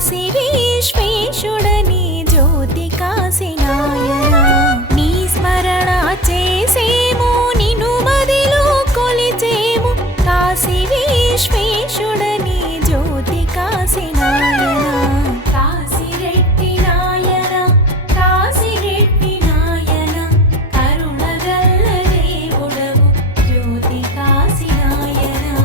కాశీ విశ్వేశుడని జ్యోతి కాశీ నాయనా నీ స్మరణ చేసేము నిన్ను మదిలో కొలిచేము కాశీ విశ్వేశుడని జ్యోతి కాశీ నాయనా కాశీరెడ్డి నాయనా కాశీరెడ్డి నాయనా కరుణగల్ల దేవుడవు జ్యోతి కాశీ నాయనా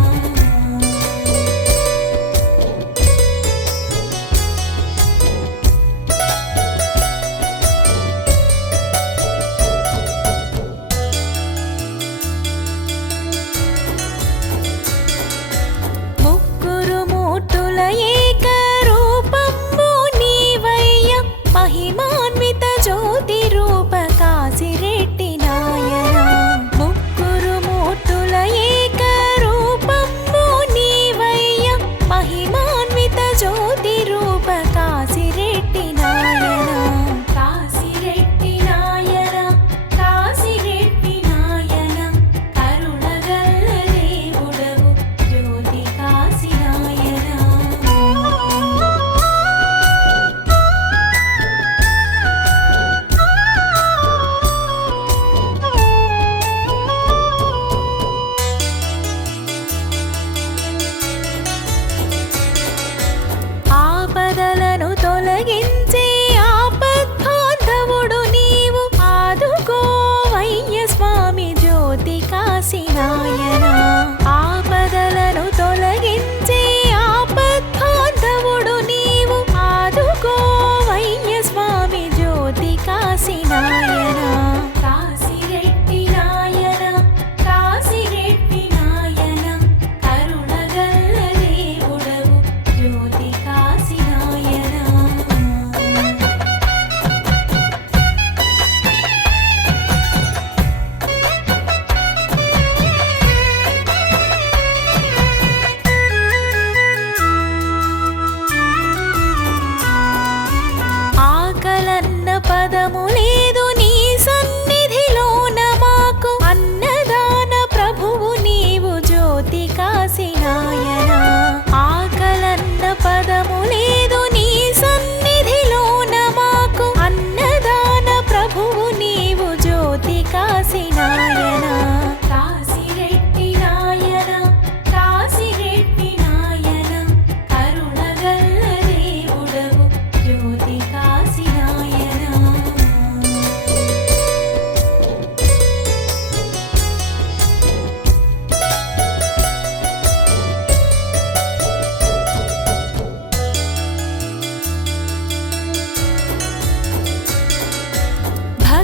ముగ్గురు మూర్తుల ఏక రూపంబు నీవయ్య మహిమాన్విత జ్యోతి రూప కాశీరెడ్డి నాయనా ముగ్గురు మూర్తుల ఏక రూపంబు నీవయ్య మహిమాన్విత జ్యోతి రూప కాశీరెడ్డి నాయనా కాశీరెడ్డి నాయనా కాశీరెడ్డి నాయనా కరుణగల్ల దేవుడవు జ్యోతి కాశీ నాయనా ఆపదలను తొలగించే ఆపద్బాంధవుడు నీవు ఆదుకోవయ్య స్వామి జ్యోతి కాశీ నాయనా ఆపదలను తొలగించే ఆపద్బాంధవుడు నీవు ఆదుకోవయ్య స్వామి జ్యోతి కాశీ నాయనా కాశీరెడ్డి నాయనా కాశీరెడ్డి నాయనా కరుణగల్ల దేవుడవు జ్యోతి కాశీ నాయనా ఆకలన్న పదము లేదు నీ సన్నిధిలోన మాకు అన్నదాన ప్రభువు నీవు జ్యోతి కాశీ నాయనా ఆకలన్న పదము లేదు నీ సన్నిధిలోన మాకు అన్నదాన ప్రభువు నీవు జ్యోతి కాశీ నాయనా కాశీరెడ్డి నాయనా కాశీరెడ్డి నాయనా కరుణగల్ల దేవుడవు జ్యోతి కాశీ నాయనా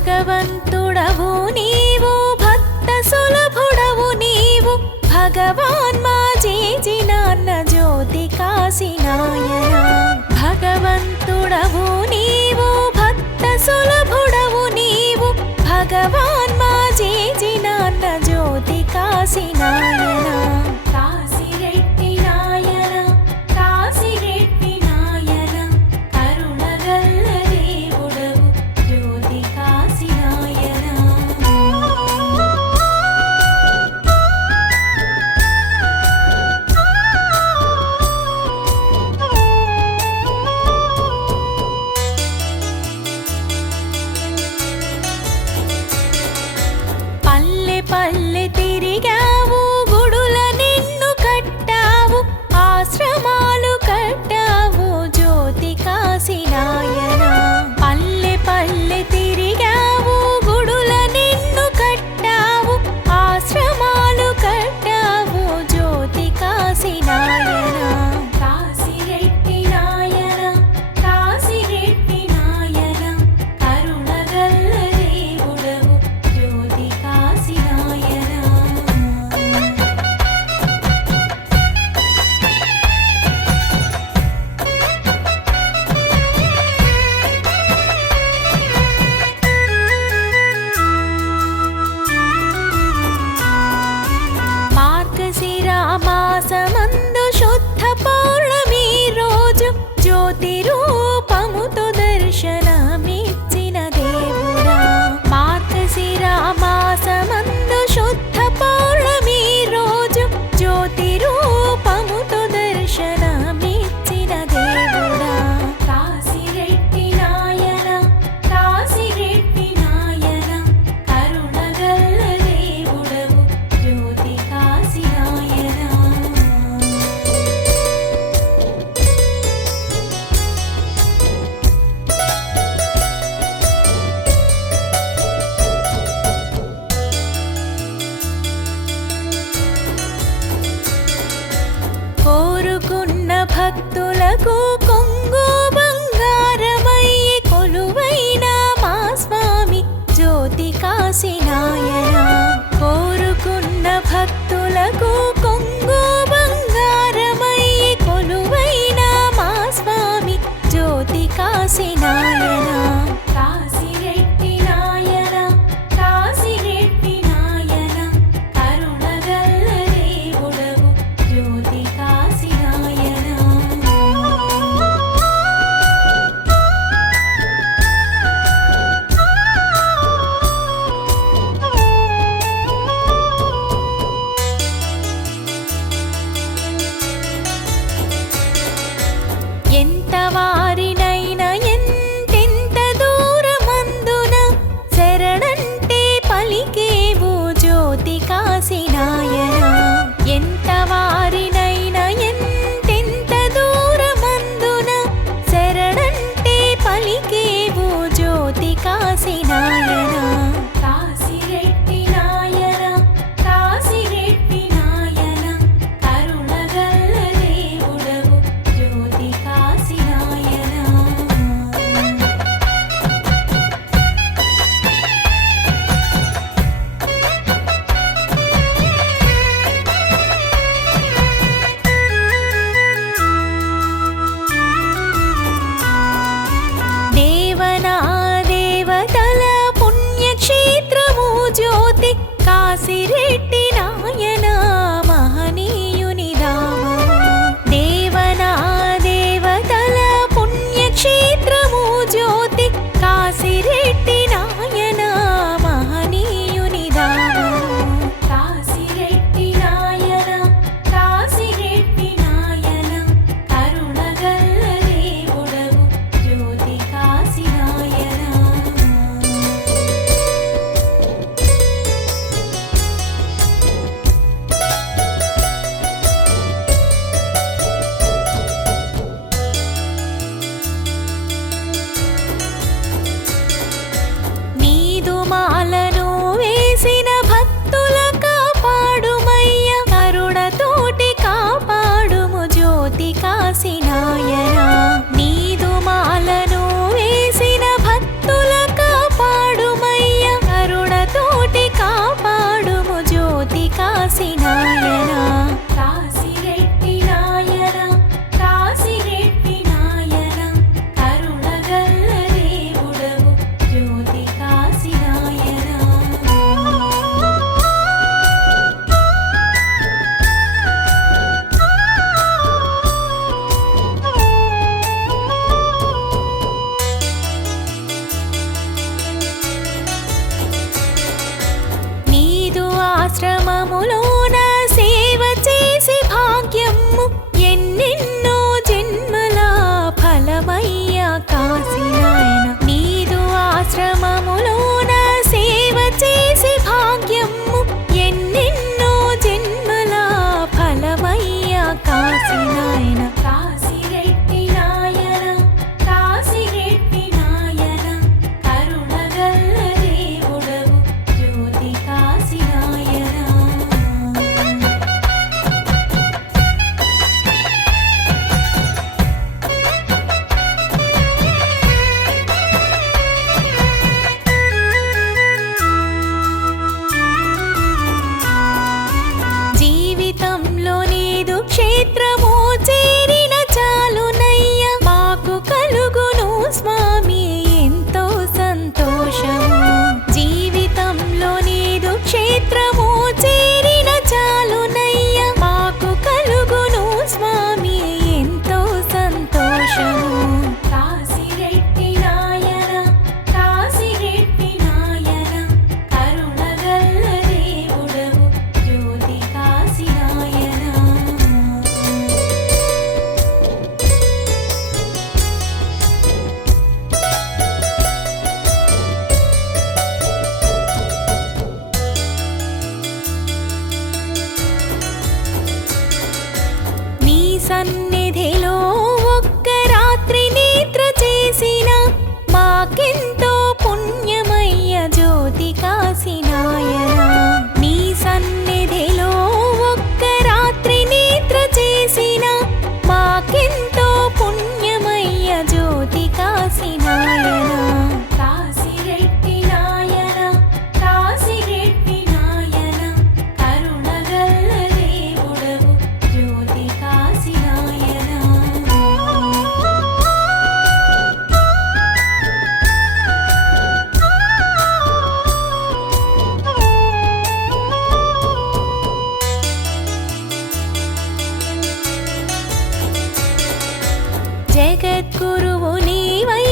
భగవంతుడవు నీవు భక్త సులభుడవు నీవు భగవాన్ మా జేజి నాన్న జ్యోతి కాశీ నాయనా భగవంతుడవు నీవు భక్త సులభుడవు నీవు భగవాన్ మా జేజి నాన్న జ్యోతి కాశీ నాయనా కాశీరెడ్డి నాయనా కాశీరెడ్డి నాయనా కరుణగల్ల దేవుడవు జ్యోతి కాశీ నాయనా జ్యోతి కాశీ నాయన కాశిరెడ్డి నాయన కాశిరెడ్డి నాయన కరుణగల్ల దేవుడవు జ్యోతి కాశీ నాయన ఎంత వారినైనా ఎంతెంత జగద్గురువు నీవై